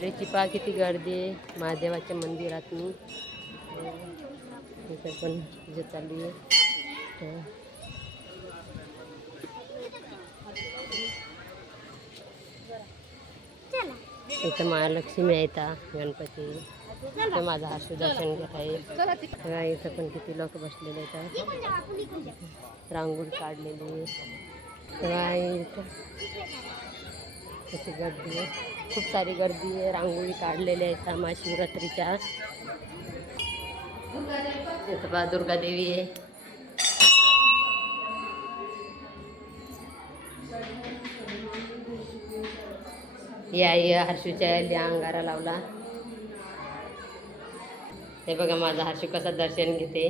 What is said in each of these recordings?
रेची पहा किती गर्दी आहे. महादेवाच्या मंदिरात मी तिथं हो. पण जे चालू आहे. हो. इथं महालक्ष्मी येता गणपती. इथं माझा हा सुदर्शन घेत आहे इथं पण किती लोक बसलेले आहेत. रांगोळी काढलेली आहे. तेव्हा इथं. किती गर्दी आहे. खूप सारी गर्दी आहे. रांगोळी काढलेल्या आहेत महाशिवरात्रीच्या इथं बा दुर्गा देवी आहे. या या हर्षूच्या या अंगारा लावला. हे बघा माझा हर्षू कसा दर्शन घेते.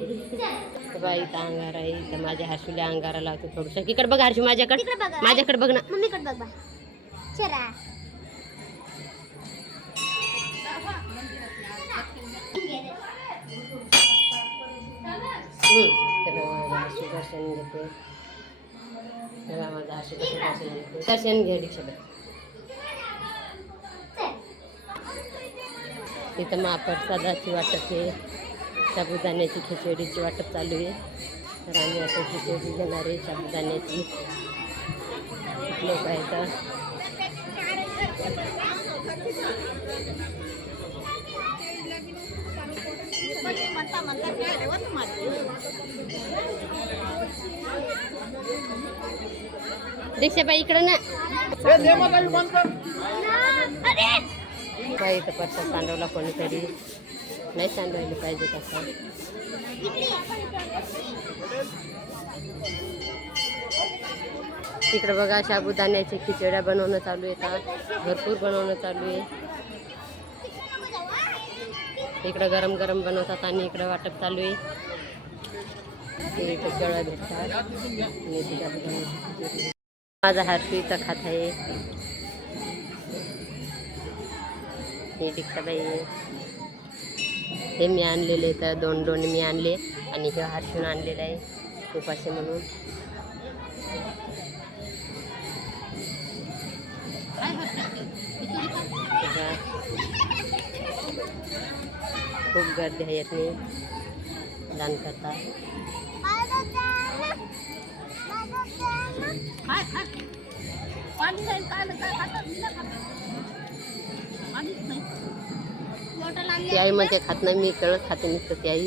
बघा इथं अंगारा आहे. इथं माझ्या हर्षूला अंगारा लावते थोडस. इकडे बघा हर्षू माझ्याकडे. माझ्याकडे बघ ना. मम्मीकडे बघ दर्शन घेते. माझं माझा कसं दर्शन घेते दर्शन घे रिक्षाला. तिथं महाप्रसादाची वाटप आहे. साबुदाण्याची खिचडीची वाटप चालू आहे. तर आम्ही आता खिचडी घेणार आहे साबुदाण्याची. लोक आहेत. दीक्षाबाई इकडं ना. बाई इथं प्रसाद सांडवला कोणीतरी. नाही सांडवायला पाहिजे तसा. तिकडे बघा साबुदाण्याची खिचड्या बनवणं चालू आहे भरपूर बनवणं चालू आहे. इकडं गरम गरम बनवतात आणि इकडं वाटप चालू आहे. भेटतात. आणि. माझा हारतीचा खात आहे हे दीक्षाबाई आहे. हे मी आणलेले तर दोन दोन मी आणले आणि हे हर्षून आणलेलं आहे उपाशी म्हणून। खूप गर्दी आहे यातनी दान करता। ती आई म्हणते खात नाही मी कळत खाते नुसतं ती आई.